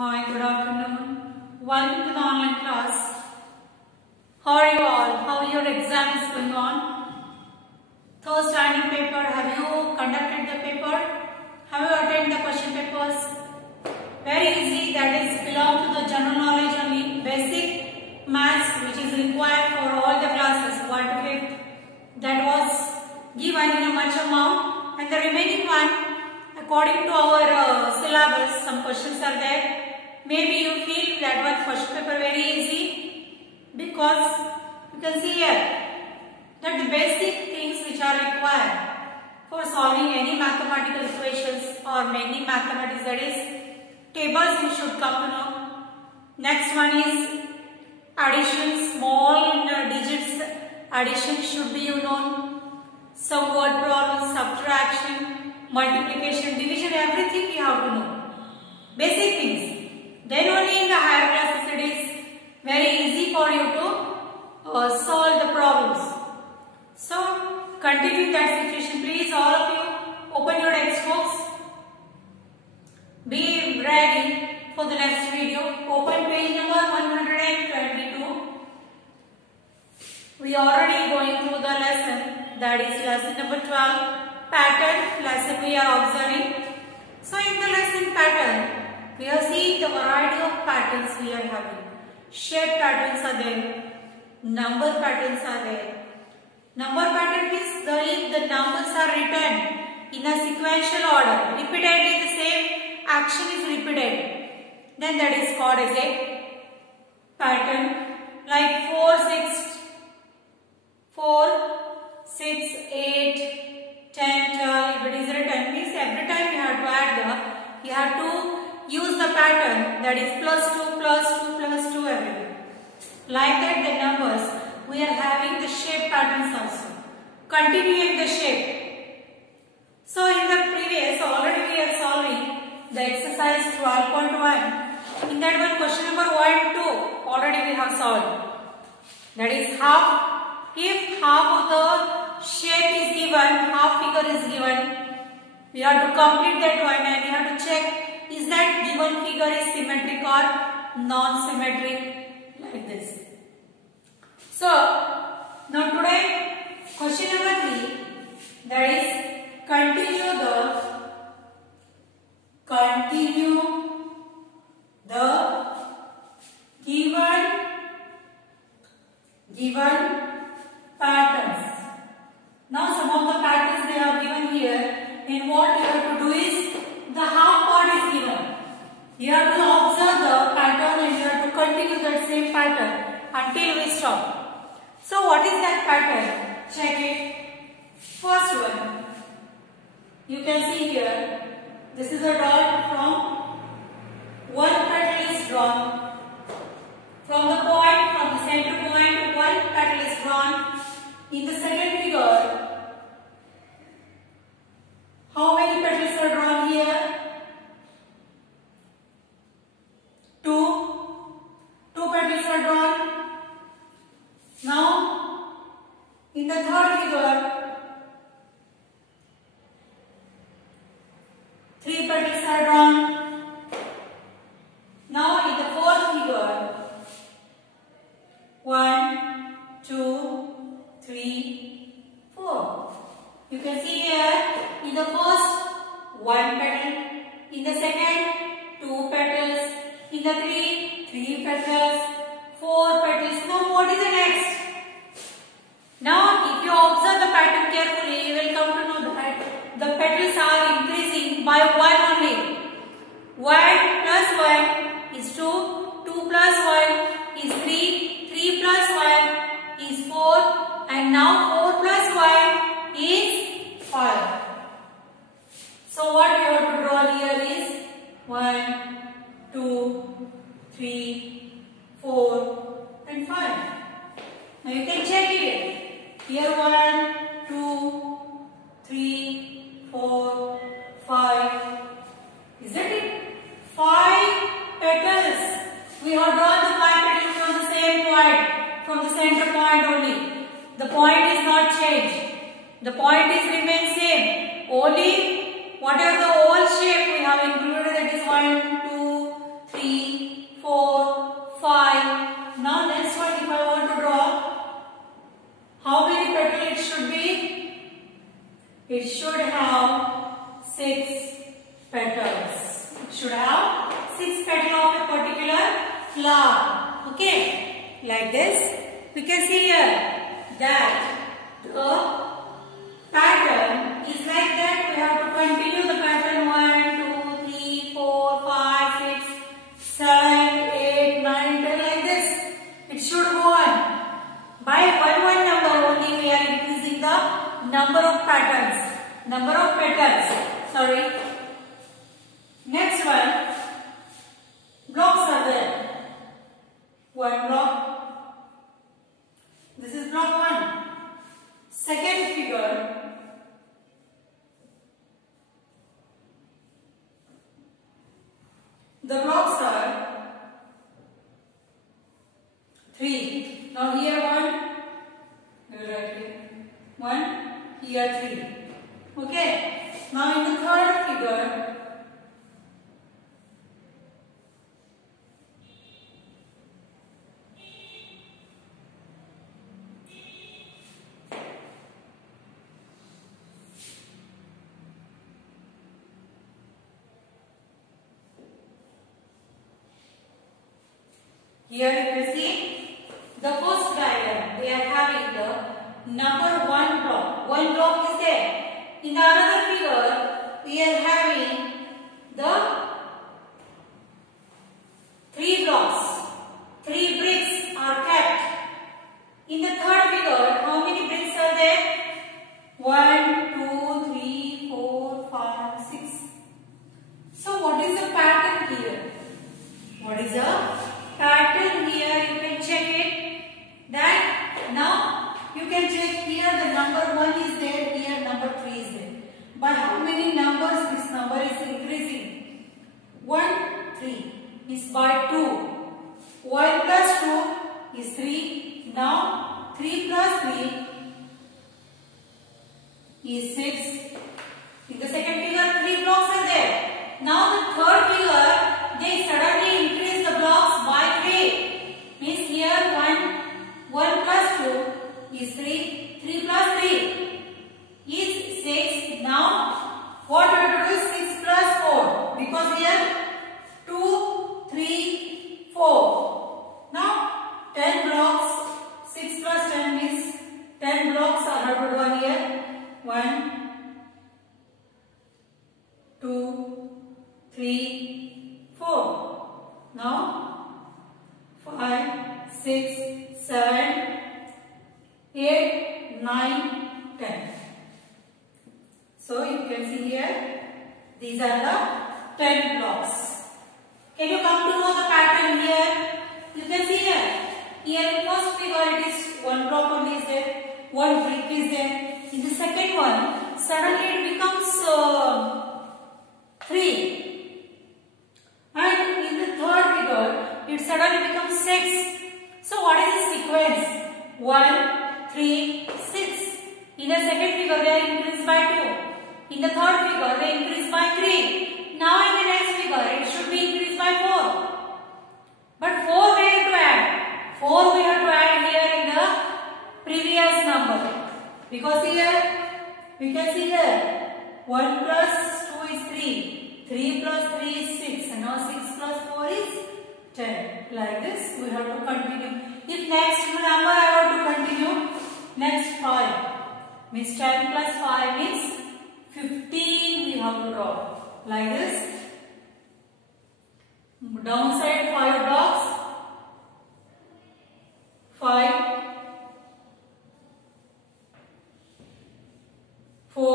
Hi, good afternoon. Welcome to the online class. How are you all? How your exam is going on? Third standing paper, have you conducted the paper? Have you attended the question papers? Very easy, that is belong to the general knowledge only. Basic maths which is required for all the classes 1 to 5th. That was given in a much amount, and the remaining one according to our syllabus, some questions are there. Maybe you feel that one question paper very easy because you can see here that the basic things which are required for solving any mathematical equations or many mathematics, that is tables, you should come to know. Next one is addition, small digits addition should be known. Some word problems, subtraction, multiplication, division, everything we have to know. Basic things. Then only in the higher classes it is very easy for you to solve the problems. So continue that situation. Please all of you open your textbooks. Be ready for the next video. Open page number 122. We are already going through the lesson, that is lesson number 12. Pattern lesson we are observing. So in the lesson pattern, we have seen the variety of patterns we are having. Shape patterns are there. Number patterns are there. Number pattern is if the numbers are written in a sequential order, repeatedly the same action is repeated, then that is called as a pattern. Like 4, 6, 8, 10, 12, if it is written, means every time you have to add you have to use the pattern, that is +2, +2, +2 everywhere. Like that the numbers, we are having the shape patterns also. Continuing the shape. So in the previous, already we are solving the exercise 12.1. In that one, question number 1, 2, already we have solved. That is half. If half of the shape is given, half figure is given, we have to complete that one and we have to check is that given figure is symmetric or non-symmetric, like this. So now today question number 3, that is continue the given patterns. Now some of the patterns they are given here, and what you have to do is the half part is given. You have to observe the pattern and you have to continue that same pattern until we stop. So what is that pattern? Check it. First one, you can see here, this is a dot from one petal is drawn. From the point, from the center point, one petal is drawn. In the second figure, how many petals are drawn here? 2 petals are drawn. Now, in the third figure, 3 petals are drawn. Now, in the fourth figure, 1, 2, 3, 4. You can see here, in the first, 1 petal. In the second, 2 petals. In the 3 petals. 4 petals. Now what is the next? Now if you observe the pattern carefully, you will come to know that the petals are increasing by 1 only. 1 plus 1 is 2. 2 plus 1 is 3. 3 plus 1 is 4. And now 4 plus 1 is 5. So what we have to draw here is 1, 2, 3, 4 and 5. Now you can check it. Here 1, 2, 3, 4, 5. Is that it? 5 petals. We have drawn the 5 petals from the same point, from the center point only. The point is not changed. The point is remain same. Only whatever the old shape we have included, that is 1, 2, 3, should have 6 petals of a particular flower. Okay, like this. We can see here that the pattern is like that. We have to continue the pattern 1, 2, 3, 4, 5, 6, 7, 8, 9, 10 like this. It should go on. By one number only we are increasing the number of patterns, number of petals. Sorry. Next one, blocks are there. One block. This is block 1. Second figure. The blocks are 3. Now here 1. We will write here 1. Here 3. Okay. Now in the third figure. Here you can see the first diagram. We are having the number 1 block. 1 block is there. In the another figure, we are having the 3 blocks. 3 bricks are kept. In the third figure, how many bricks are there? 1, 2, 3, 4, 5, 6. So what is the pattern here? What is the pattern here? You can check it. That now you can check here the number 1 is there, here number 3 is there. By how many numbers this number is increasing? 1, 3 is by 2. 1 plus 2 is 3. Now 3 plus 3 is 6. In the second figure 3 blocks are there. Now the third figure, they suddenly increase the blocks by 3. Means here 1 plus 2 is 3. 3 plus 3 is 6. Now what we have to do is 6 plus 4. Because here 2, 3, 4. Now 10 blocks. 6 plus 10 means 10 blocks are have to go here. 1, 2, 3, 4. Now 5, 6, 7, 8, 9, 10. So you can see here these are the 10 blocks. Can you come to know the pattern here? You can see here. Here in first figure it is 1 block only is there. 1 brick is there. In the second one, suddenly it becomes 3. And in the third figure, it suddenly becomes 6. So what is the sequence? 1, 3, 6. In the second figure, they increase by 2. In the third figure, they increase by 3. Now in the next figure, it should be increased by 4. But 4 we have to add. 4 we have to add here in the previous number. Because here, we can see here, 1 plus 2 is 3. 3 plus 3 is 6. And now 6 plus 4 is 10. Like this, we have to continue. If next number I have to continue, next 5. Means 10 plus 5 means 15 we have to draw. Like this. Downside 5 blocks. 5. 4,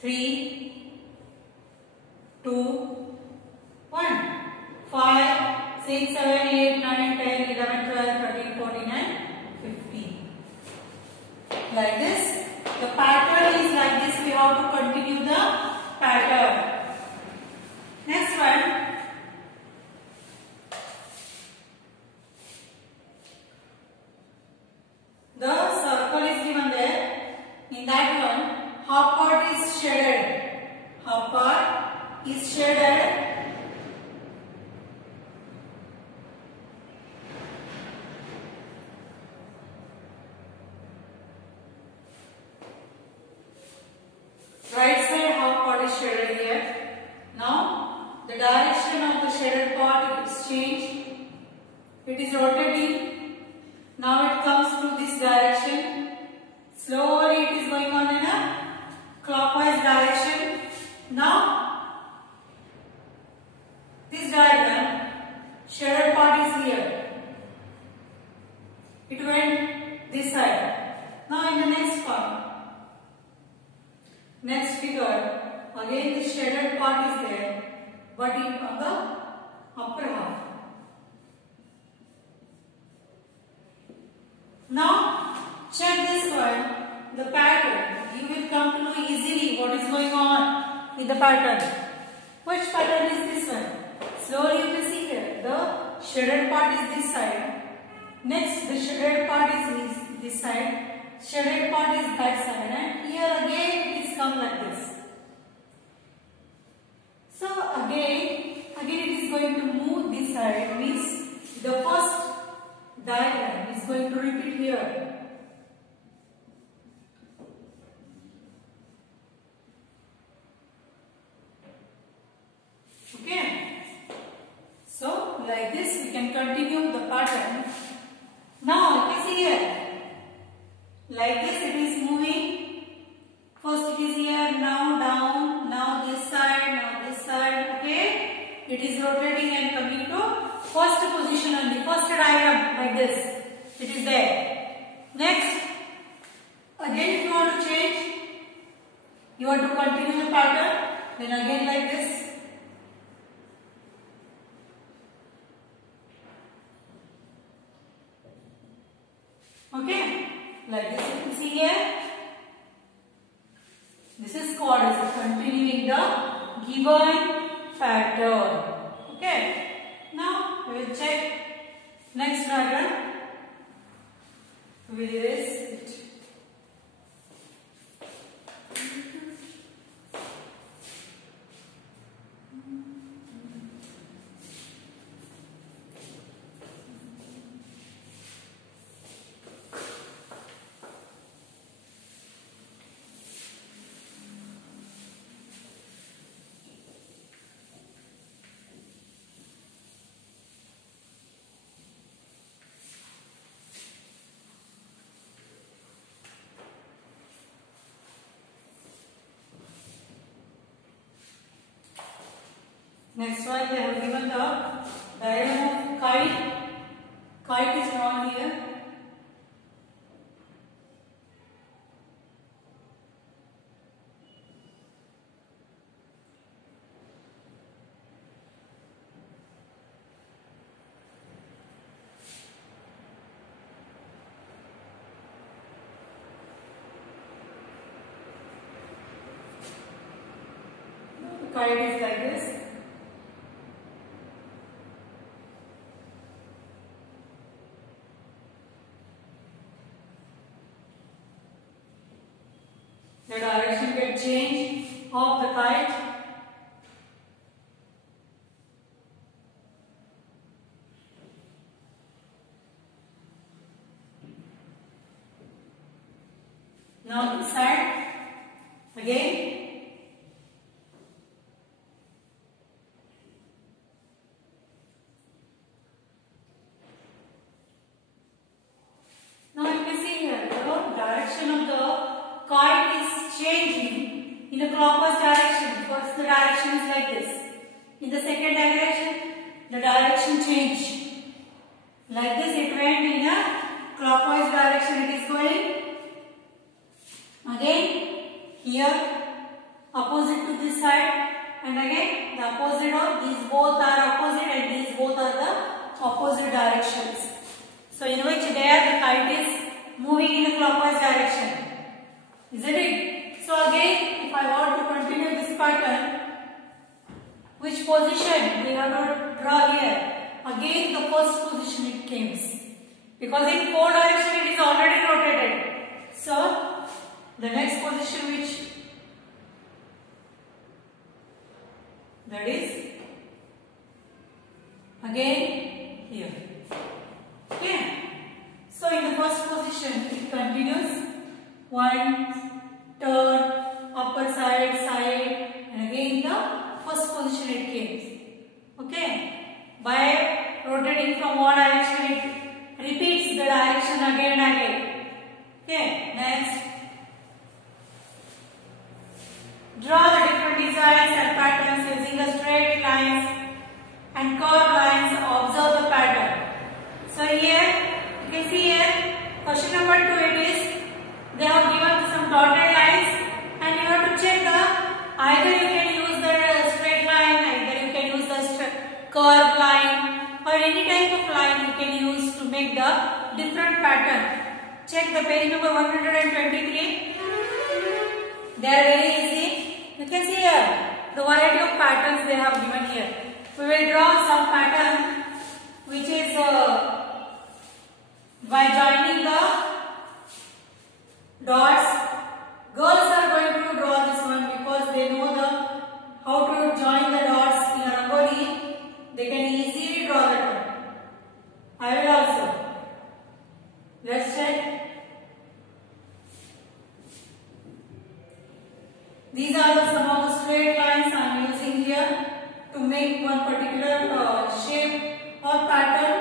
3, 2, 1. 5, 6, 7, 8, 9, 10, 11, 12, 13, 14 and 15. Like this. The pattern is like this. We have to continue the pattern. Next one. The circle is given there. In that one, half part is shaded. Half part is shaded. Right side half part is shaded here. the direction of the shaded part is changed. It is rotating. Now it comes to this direction. Slowly it is going on in a clockwise direction. Now this diagram, shaded part is here. It went this side. Now in the next part, next figure, again the shaded part is there, but in on the upper half. Now check this one, the pattern. You will come to know easily what is going on with the pattern. Which pattern is this one? Slowly you can see here, the shaded part is this side. Next, the shaded part is this side. Shaded part is that side, and here again it is come like this. So again it is going to move this side, means the first diagram is going to repeat here. Okay. So like this we can continue the pattern. Now you can see here. Like this it is moving. First it is here, now down, now this side, okay. It is rotating and coming to first position on the first diagram like this. It is there. Next, again if you want to change, you want to continue the pattern, then again like this. Okay, like this you can see here. This is called as continuing the given pattern. Okay. Now we will check next diagram. We will erase it. Next one, they have given the diagram of kite. Kite is drawn here. The kite is like this. The direction get change of the kite. Now this side again. Now you can see here the direction of the kite is changing in a clockwise direction. First the direction is like this. In the second direction, the direction changed. Like this it went in a clockwise direction. It is going. Again here opposite to this side, and again the opposite of these both are opposite and these both are the opposite directions. So in which there the kite is moving in a clockwise direction. Isn't it? So again, if I want to continue this pattern, which position we have to draw here? Again the first position it comes. Because in 4 direction it is already rotated. So the next position which that is again here. Okay. So in the first position it continues. One turn, upper side, and again the first position it came. Okay, by rotating from one direction it repeats the direction again and again. Okay, next, draw the different designs and patterns using the straight lines and curved lines. Observe the pattern. So here you can see here question number 2, it is they have given some dotted lines and you have to check the either you can use the straight line, either you can use the curved line or any type of line you can use to make the different pattern. Check the page number 123. They are very easy. You can see here the variety of patterns they have given here. We will draw some pattern which is by joining the dots. Girls are going to draw this one because they know how to join the dots in a rangoli. They can easily draw that one. I will also. Let's check. These are some of the straight lines I am using here to make one particular shape or pattern.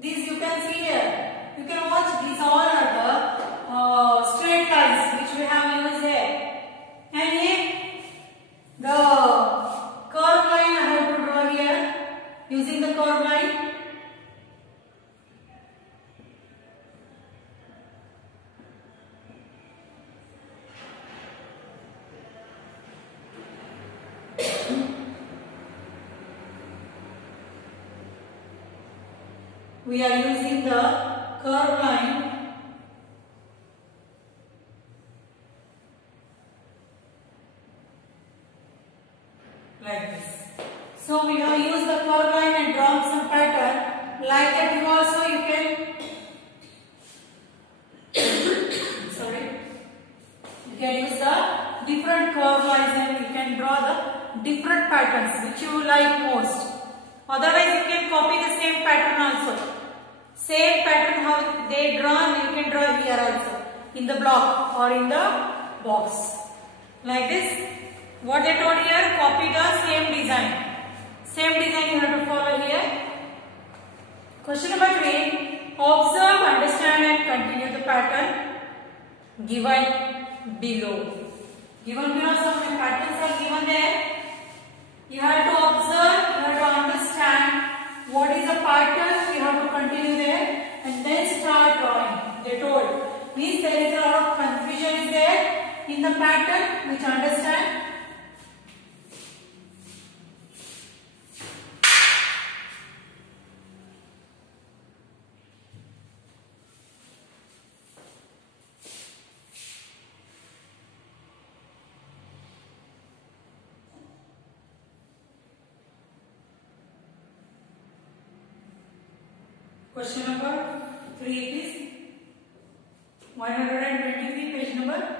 These you can see here. You can watch, these all are the straight lines which we have used here. And here the curved line I have to draw here using the curved line. We are using the curved line like this. So we have used the curved line and drawn some pattern like that. You also you can sorry, you can use the different curved lines and you can draw the different patterns which you like most. Otherwise you can copy the same pattern also. Same pattern how they drawn, you can draw here also in the block or in the box like this. What they told here, copy the same design. Same design you have to follow here. Question number 3, observe, understand and continue the pattern given below. Given below some patterns are given there. You have to observe, you have to understand what is the pattern, you have to continue there and then start drawing. They told. Means there is a lot of confusion is there in the pattern which understand. Question number 3 is 123 page number.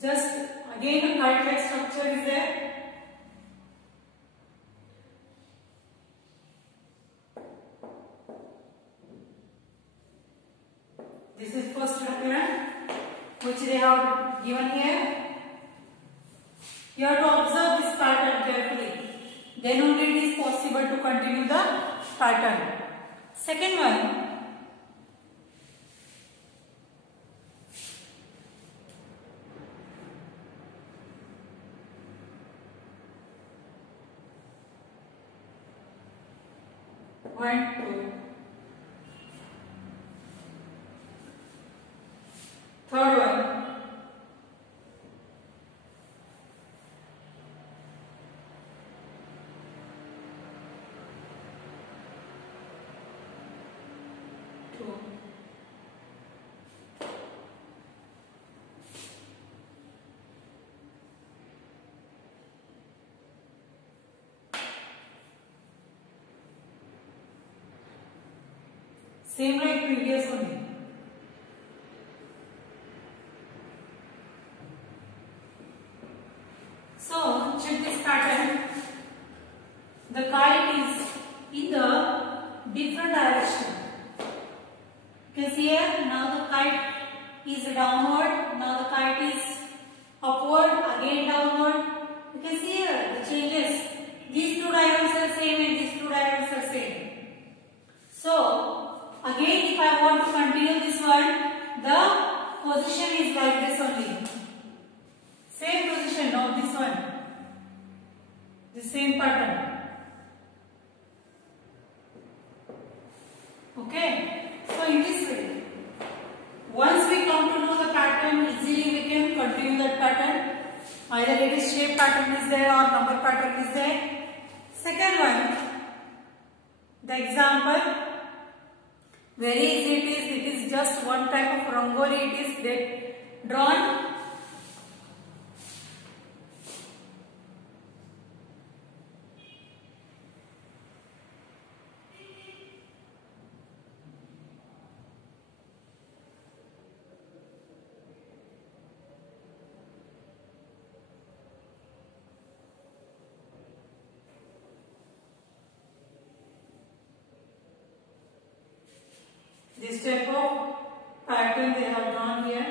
Just again a kite-like structure is there. This is first appearance which they have given here. You have to observe this pattern carefully. Then only it is possible to continue the pattern. Second one, one, two. Third one, same like previous only. So check this pattern. The kite is in the different direction. You can see here now the kite is downward. Now the kite is upward, again downward. same pattern. Okay. So in this way, once we come to know the pattern, easily we can continue that pattern. Either it is shape pattern is there or number pattern is there. Second one, the example. Very easy it is. It is just one type of rangoli. It is that drawn. This type of pattern they have drawn here.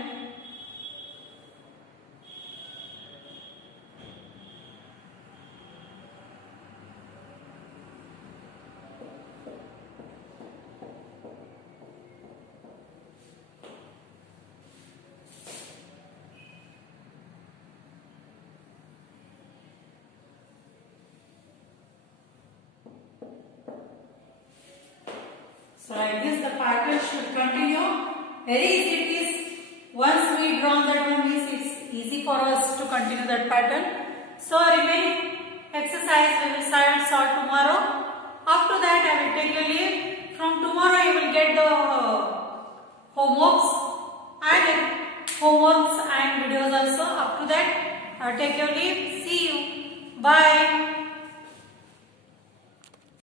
So like this the pattern should continue. Very easy it is. Once we draw that one means it's easy for us to continue that pattern. So remain exercise we will solve tomorrow. After that I will take a leave. From tomorrow you will get the homeworks and videos also. Up to that take your leave. See you. Bye.